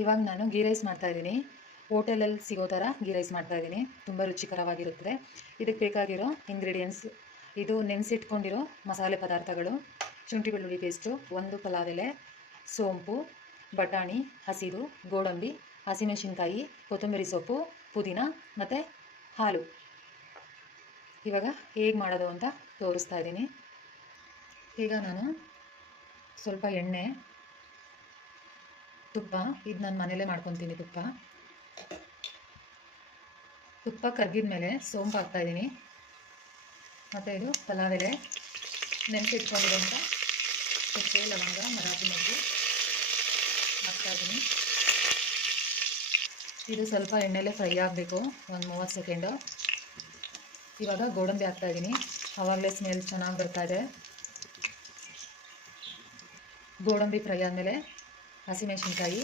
ಇವಾಗ ನಾನು ಗೀ ರೈಸ್ ಮಾಡ್ತಾಯಿದ್ದೀನಿ ಹೋಟೆಲಲ್ಲಿ ಸಿಗೋ ಥರ ಗೀ ರೈಸ್ ಮಾಡ್ತಾಯಿದ್ದೀನಿ ತುಂಬ ರುಚಿಕರವಾಗಿರುತ್ತದೆ. ಇದಕ್ಕೆ ಬೇಕಾಗಿರೋ ಇಂಗ್ರೀಡಿಯೆಂಟ್ಸ್ ಇದು ನೆನೆಸಿಟ್ಕೊಂಡಿರೋ ಮಸಾಲೆ ಪದಾರ್ಥಗಳು ಶುಂಠಿ ಬೆಳ್ಳುಳ್ಳಿ ಪೇಸ್ಟು ಒಂದು ಪಲಾವ್ ಎಲೆ, ಸೋಂಪು, ಬಟಾಣಿ, ಹಸಿರು, ಗೋಡಂಬಿ, ಹಸಿಮೆಣಸಿನ್ಕಾಯಿ, ಕೊತ್ತಂಬರಿ ಸೊಪ್ಪು, ಪುದೀನ ಮತ್ತು ಹಾಲು. ಇವಾಗ ಹೇಗೆ ಮಾಡೋದು ಅಂತ ತೋರಿಸ್ತಾ ಇದ್ದೀನಿ. ಈಗ ನಾನು ಸ್ವಲ್ಪ ಎಣ್ಣೆ ತುಪ್ಪ, ಇದು ನಾನು ಮನೇಲೇ ಮಾಡ್ಕೊತೀನಿ ತುಪ್ಪ. ತುಪ್ಪ ಕರ್ಗಿದ ಮೇಲೆ ಸೋಂಪು ಹಾಕ್ತಾಯಿದ್ದೀನಿ ಮತ್ತು ಇದು ಪಲಾವ್ ಎಲೆ ನೆನೆಸಿಟ್ಕೊಂಡಿರೋಂಥ ಚಕ್ಕೆ ಲವಂಗ, ಮರಾಠಿ ಹಾಕ್ತಾ ಇದ್ದೀನಿ. ಇದು ಸ್ವಲ್ಪ ಎಣ್ಣೆಲೆ ಫ್ರೈ ಆಗಬೇಕು, ಒಂದು ಮೂವತ್ತು ಸೆಕೆಂಡು. ಇವಾಗ ಗೋಡಂಬಿ ಹಾಕ್ತಾಯಿದ್ದೀನಿ ಆವಾಗಲೇ ಸ್ಮೆಲ್ ಚೆನ್ನಾಗಿ ಬರ್ತಾ ಇದೆ. ಗೋಡಂಬಿ ಫ್ರೈ ಆದಮೇಲೆ ಹಸಿಮೆಣಸಿನ್ಕಾಯಿ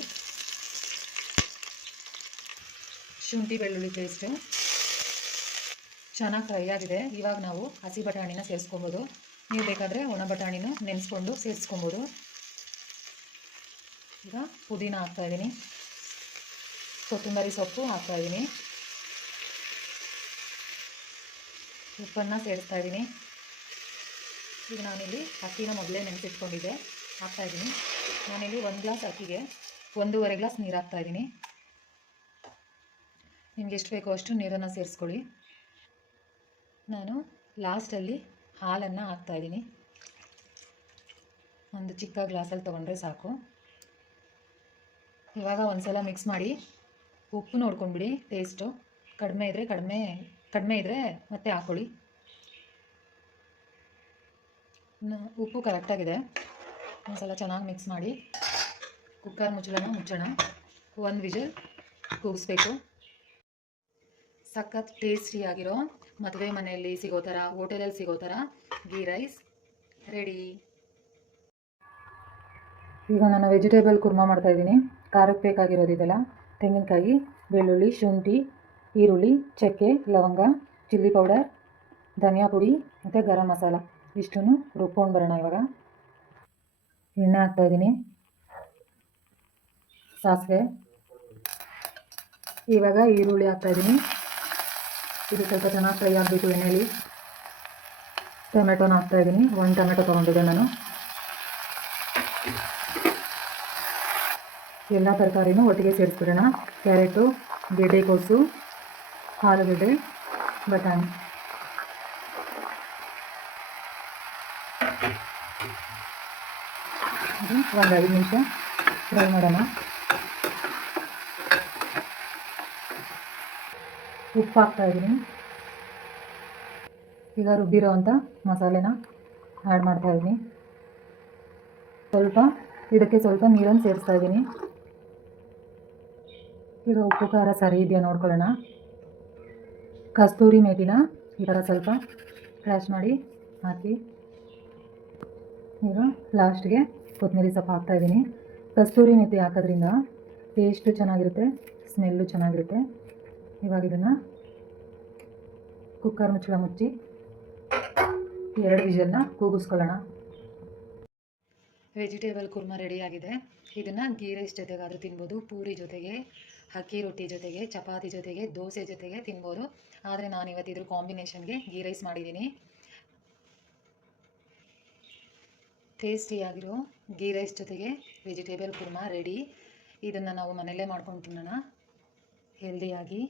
ಶುಂಠಿ, ಬೆಳ್ಳುಳ್ಳಿ ಪೇಸ್ಟ್ ಚೆನ್ನಾಗಿ ಫ್ರೈ ಆಗಿದೆ. ಇವಾಗ ನಾವು ಹಸಿ ಬಟಾಣಿನ ಸೇರಿಸ್ಕೊಬೋದು. ನೀವು ಬೇಕಾದರೆ ಒಣ ಬಟಾಣಿನ ನೆನೆಸ್ಕೊಂಡು ಸೇರಿಸ್ಕೊಬೋದು. ಈಗ ಪುದೀನ ಹಾಕ್ತಾಯಿದ್ದೀನಿ ಕೊತ್ತಂಬರಿ ಸೊಪ್ಪು ಹಾಕ್ತಾಯಿದ್ದೀನಿ ಉಪ್ಪನ್ನು ಸೇರಿಸ್ತಾಯಿದ್ದೀನಿ ಈಗ ನಾನಿಲ್ಲಿ ಅಕ್ಕಿನ ಮೊದಲೇ ನೆನೆಸಿಟ್ಕೊಂಡಿದ್ದೆ. ಹಾಕ್ತಾಯಿದ್ದೀನಿ ನಾನಿಲ್ಲಿ ಒಂದು ಗ್ಲಾಸ್ ಅಕ್ಕಿಗೆ ಒಂದೂವರೆ ಗ್ಲಾಸ್ ನೀರು ಹಾಕ್ತಾಯಿದ್ದೀನಿ ನಿಮ್ಗೆ ಎಷ್ಟು ಬೇಕೋ ಅಷ್ಟು ನೀರನ್ನು ಸೇರಿಸ್ಕೊಳ್ಳಿ. ನಾನು ಲಾಸ್ಟಲ್ಲಿ ಹಾಲನ್ನು ಹಾಕ್ತಾಯಿದ್ದೀನಿ ಒಂದು ಚಿಕ್ಕ ಗ್ಲಾಸಲ್ಲಿ ತೊಗೊಂಡ್ರೆ ಸಾಕು. ಇವಾಗ ಒಂದು ಸಲ ಮಿಕ್ಸ್ ಮಾಡಿ ಉಪ್ಪು ನೋಡ್ಕೊಂಡ್ಬಿಡಿ ಟೇಸ್ಟು ಕಡಿಮೆ ಇದ್ದರೆ ಕಡಿಮೆ ಕಡಿಮೆ ಇದ್ದರೆ ಮತ್ತೆ ಹಾಕ್ಕೊಳ್ಳಿ ಉಪ್ಪು ಕರೆಕ್ಟಾಗಿದೆ ಒಂದು ಸಲ ಚೆನ್ನಾಗಿ ಮಿಕ್ಸ್ ಮಾಡಿ. ಕುಕ್ಕರ್ ಮುಚ್ಚಳನ ಮುಚ್ಚೋಣ. ಒಂದು ವಿಜಲ್ ಕೂಗಿಸ್ಬೇಕು. ಸಖತ್ ಟೇಸ್ಟಿಯಾಗಿರೋ ಮದುವೆ ಮನೆಯಲ್ಲಿ ಸಿಗೋ ಥರ, ಹೋಟೆಲಲ್ಲಿ ಸಿಗೋ ಥರ ಗೀ ರೈಸ್ ರೆಡಿ ಈಗ ನಾನು ವೆಜಿಟೇಬಲ್ ಕುರ್ಮಾ ಮಾಡ್ತಾಯಿದ್ದೀನಿ ಖಾರಕ್ಕೆ ಬೇಕಾಗಿರೋದಿದೆಲ್ಲ ತೆಂಗಿನಕಾಯಿ, ಬೆಳ್ಳುಳ್ಳಿ, ಶುಂಠಿ, ಈರುಳ್ಳಿ, ಚಕ್ಕೆ, ಲವಂಗ ಚಿಲ್ಲಿ ಪೌಡರ್ ಧನಿಯಾ ಪುಡಿ ಮತ್ತು ಗರಂ ಮಸಾಲ. ಇಷ್ಟನ್ನು ರುಬ್ಕೊಂಡು ಬರೋಣ ಇವಾಗ. ಎಣ್ಣೆ ಹಾಕ್ತಾಯಿದ್ದೀನಿ ಸಾಸಿವೆ. ಇವಾಗ ಈರುಳ್ಳಿ ಹಾಕ್ತಾಯಿದ್ದೀನಿ ಇದು ಸ್ವಲ್ಪ ಚೆನ್ನಾಗಿ ಫ್ರೈ ಆಗಬೇಕು ಎಣ್ಣೆಲಿ. ಟೊಮೆಟೊನ ಹಾಕ್ತಾಯಿದ್ದೀನಿ ಒಂದು ಟೊಮೆಟೊ ತೊಗೊಂಡಿದ್ದೆ ನಾನು. ಎಲ್ಲ ತರಕಾರಿನೂ ಒಟ್ಟಿಗೆ ಸೇರಿಸ್ಬಿಡೋಣ. ಕ್ಯಾರೆಟು ಗೆಡ್ಡೆಕೋಸು ಆಲೂಗಡ್ಡೆ, ಬಟಾಣಿ. ಇದು ಒಂದು ಐದು ನಿಮಿಷ ಫ್ರೈ ಮಾಡೋಣ. ಉಪ್ಪು ಹಾಕ್ತಾ ಇದ್ದೀನಿ. ಈಗ ರುಬ್ಬಿರೋ ಅಂಥ ಮಸಾಲೆನ ಆ್ಯಡ್ ಮಾಡ್ತಾ ಇದ್ದೀನಿ. ಸ್ವಲ್ಪ ಇದಕ್ಕೆ ಸ್ವಲ್ಪ ನೀರನ್ನು ಸೇರಿಸ್ತಾ ಇದ್ದೀನಿ. ಈಗ ಉಪ್ಪು ಖಾರ ಸರಿ ಇದೆಯಾ ನೋಡ್ಕೊಳ್ಳೋಣ. ಕಸ್ತೂರಿ ಮೇಥಿನ ಈ ಥರ ಸ್ವಲ್ಪ ಕ್ರ್ಯಾಶ್ ಮಾಡಿ ಹಾಕಿ ಈಗ ಲಾಸ್ಟ್ಗೆ ಕೊತ್ತಂಬರಿ ಸೊಪ್ಪು ಹಾಕ್ತಾಯಿದ್ದೀನಿ ಕಸ್ತೂರಿ ಮೆಥಿ ಹಾಕೋದ್ರಿಂದ ಟೇಸ್ಟು ಚೆನ್ನಾಗಿರುತ್ತೆ ಸ್ಮೆಲ್ಲು ಚೆನ್ನಾಗಿರುತ್ತೆ. ಇವಾಗ ಇದನ್ನು ಕುಕ್ಕರ್ ಮುಚ್ಚಳ ಮುಚ್ಚಿ ಎರಡು ವಿಷಲ್ನ ಕೂಗಿಸ್ಕೊಳ್ಳೋಣ. ವೆಜಿಟೇಬಲ್ ಕುರ್ಮಾ ರೆಡಿಯಾಗಿದೆ ಇದನ್ನು ಗೀ ರೈಸ್ ಜೊತೆಗಾದರೂ ತಿನ್ಬೋದು, ಪೂರಿ ಜೊತೆಗೆ, ಅಕ್ಕಿ ರೊಟ್ಟಿ ಜೊತೆಗೆ, ಚಪಾತಿ ಜೊತೆಗೆ, ದೋಸೆ ಜೊತೆಗೆ ತಿನ್ಬೋದು. ಆದರೆ ನಾನು ಇವತ್ತು ಇದ್ರ ಕಾಂಬಿನೇಷನ್ಗೆ ಗೀ ರೈಸ್ ಮಾಡಿದ್ದೀನಿ. ಟೇಸ್ಟಿಯಾಗಿರೋ ಗೀ ರೈಸ್ ಜೊತೆಗೆ ವೆಜಿಟೇಬಲ್ ಕುರ್ಮಾ ರೆಡಿ. ಇದನ್ನು ನಾವು ಮನೆಯಲ್ಲೇ ಮಾಡ್ಕೊಂಡು ತಿನ್ನೋಣ. ಹೆಲ್ದಿಯಾಗಿ